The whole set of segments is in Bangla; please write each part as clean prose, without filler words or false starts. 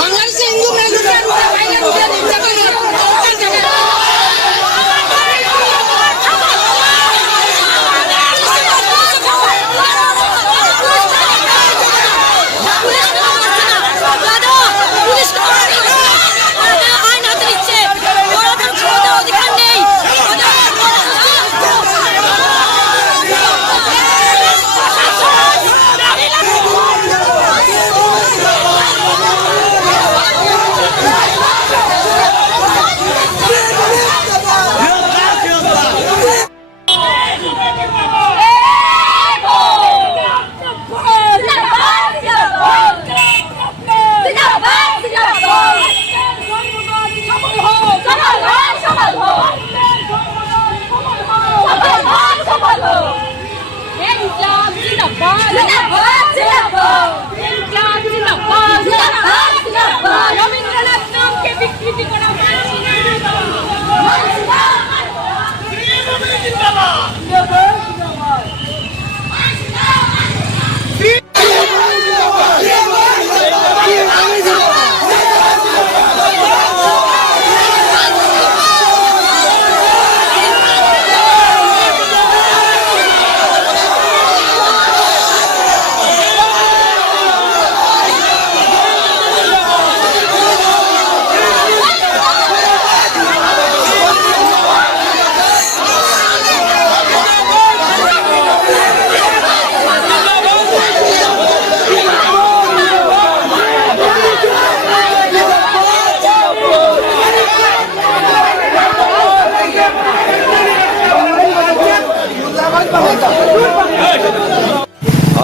বাংলাদেশে হিন্দু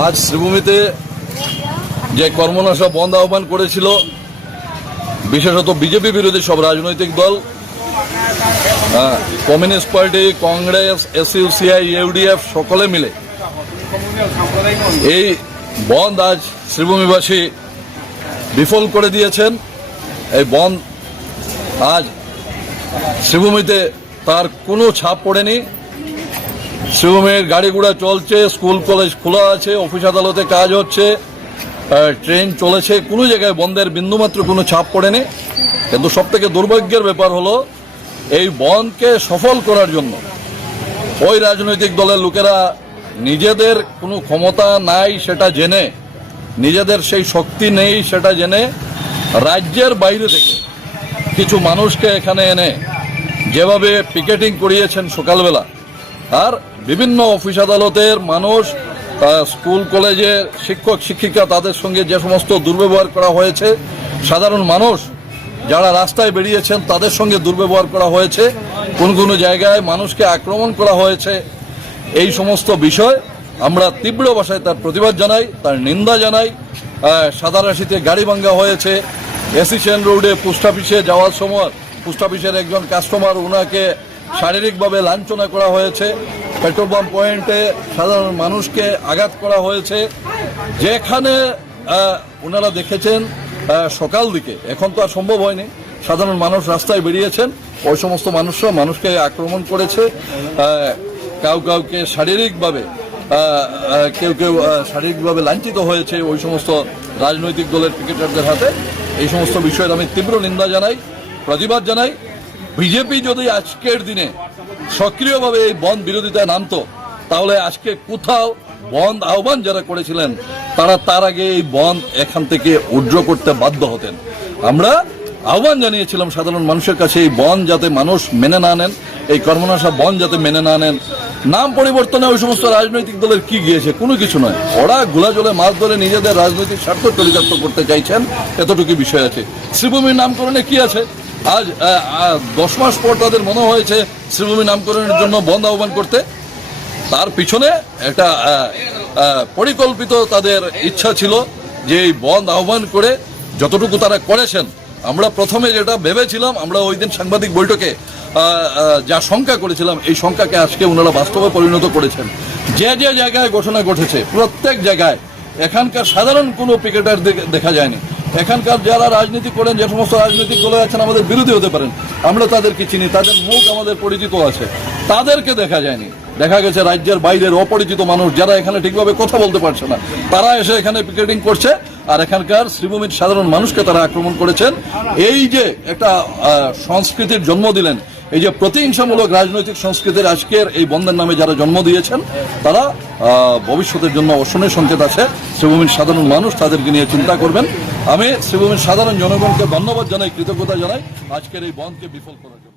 আজ শ্রীভূমিতে যে কর্মনাশা বন্ধ আহ্বান করেছিল বিশেষত বিজেপি বিরোধী সব রাজনৈতিক দল, communist party, Congress, SUCI, UDF সকলে মিলে এই বন্ধ আজ শ্রীভূমিবাসী বিফল করে দিয়েছেন। এই বন্ধ আজ শ্রীভূমিতে তার কোনো ছাপ পড়েনি। শ্রীভূমির গাড়ি ঘোড়া চলছে, স্কুল কলেজ খোলা আছে, অফিস আদালতে কাজ হচ্ছে, ট্রেন চলেছে, কোনো জায়গায় বন্ধের বিন্দুমাত্র কোনো ছাপ পড়েনি। কিন্তু সবথেকে দুর্ভাগ্যের ব্যাপার হলো এই বন্ধকে সফল করার জন্য ওই রাজনৈতিক দলের লোকেরা নিজেদের কোনো ক্ষমতা নাই সেটা জেনে, নিজেদের সেই শক্তি নেই সেটা জেনে রাজ্যের বাইরে থেকে কিছু মানুষকে এখানে এনে যেভাবে পিকেটিং করিয়েছেন সকালবেলা, আর বিভিন্ন অফিস আদালতের মানুষ, স্কুল কলেজের শিক্ষক শিক্ষিকা, তাদের সঙ্গে যে সমস্ত দুর্ব্যবহার করা হয়েছে, সাধারণ মানুষ যারা রাস্তায় বেরিয়েছেন তাদের সঙ্গে দুর্ব্যবহার করা হয়েছে, কোন কোন জায়গায় মানুষকে আক্রমণ করা হয়েছে, এই সমস্ত বিষয় আমরা তীব্র ভাষায় তার প্রতিবাদ জানাই, তার নিন্দা জানাই। সাদারাশিতে গাড়ি ভাঙ্গা হয়েছে, এসিসিএন রোডে পোস্ট অফিসে যাওয়ার সময় পোস্ট অফিসের একজন কাস্টমার, ওনাকে শারীরিকভাবে লাঞ্ছনা করা হয়েছে, পেট্রোল পাম্প পয়েন্টে সাধারণ মানুষকে আঘাত করা হয়েছে। যেখানে ওনারা দেখেছেন সকাল দিকে, এখন তো আর সম্ভব হয়নি, সাধারণ মানুষ রাস্তায় বেরিয়েছেন, ওই সমস্ত মানুষরা মানুষকে আক্রমণ করেছে, কাউকে শারীরিকভাবে কেউ শারীরিকভাবে লাঞ্ছিত হয়েছে ওই সমস্ত রাজনৈতিক দলের ক্রিকেটারদের হাতে। এই সমস্ত বিষয়ের আমি তীব্র নিন্দা জানাই, প্রতিবাদ জানাই। বিজেপি যদি আজকের দিনে সক্রিয়ভাবে এই বন্ধ বিরোধিতায় নামতো, তাহলে আজকে কোথাও বন্ধ আহ্বান যারা করেছিলেন তারা তার আগে এই বন্ধ এখান থেকে উইথড্র করতে বাধ্য হতেন। আমরা আহ্বান জানিয়েছিলাম সাধারণ মানুষের কাছে এই বন্ধ যাতে মানুষ মেনে না নেন, এই কর্মনাশা বন্ধ যাতে মেনে না নেন। নাম পরিবর্তনে ওই সমস্ত রাজনৈতিক দলের কি গিয়েছে, কোনো কিছু নয়। ওরা গোলা জলে মাছ ধরে নিজেদের রাজনৈতিক স্বার্থ চরিতার্থ করতে চাইছেন, এতটুকু বিষয় আছে। শ্রীভূমির নামকরণে কি আছে? আজ 10 মাস পর তাদের মনে হয়েছে শ্রীভূমি নামকরণের জন্য বন্ধ আহ্বান করতে। তার পিছনে একটা পরিকল্পিত তাদের ইচ্ছা ছিল যে এই বন্ধ আহ্বান করে যতটুকু তারা করেছেন, আমরা প্রথমে যেটা ভেবেছিলাম, আমরা ওই দিন সাংবাদিক বৈঠকে যা শঙ্কা করেছিলাম, এই শঙ্কাকে আজকে ওনারা বাস্তবে পরিণত করেছেন। যে যে জায়গায় ঘটনা ঘটেছে প্রত্যেক জায়গায় এখানকার সাধারণ কোনো পিকেটার দেখা যায়নি, এখানকার যারা রাজনীতি করেন, যে সমস্ত রাজনৈতিক দলে আছেন, আমাদের বিরোধী হতে পারেন, আমরা তাদেরকে চিনি, তাদের মুখ আমাদের পরিচিত আছে, তাদেরকে দেখা যায়নি। দেখা গেছে রাজ্যের বাইরের অপরিচিত মানুষ যারা এখানে ঠিকভাবে কথা বলতে পারছে না, তারা এসে এখানে পিকেটিং করছে, আর এখানকার শ্রীভূমির সাধারণ মানুষকে তারা আক্রমণ করেছেন। এই যে একটা সংস্কৃতির জন্ম দিলেন, এই যে প্রতিহিংসামূলক রাজনৈতিক সংস্কৃতির আজকের এই বন্ধের নামে যারা জন্ম দিয়েছেন, তারা ভবিষ্যতের জন্য অশনের সংকেত আছে। শ্রীভূমির সাধারণ মানুষ তাদেরকে নিয়ে চিন্তা করবেন। আমি শ্রীভূমির সাধারণ জনগণকে ধন্যবাদ জানাই, কৃতজ্ঞতা জানাই আজকের এই বন্ধকে বিফল করার জন্য।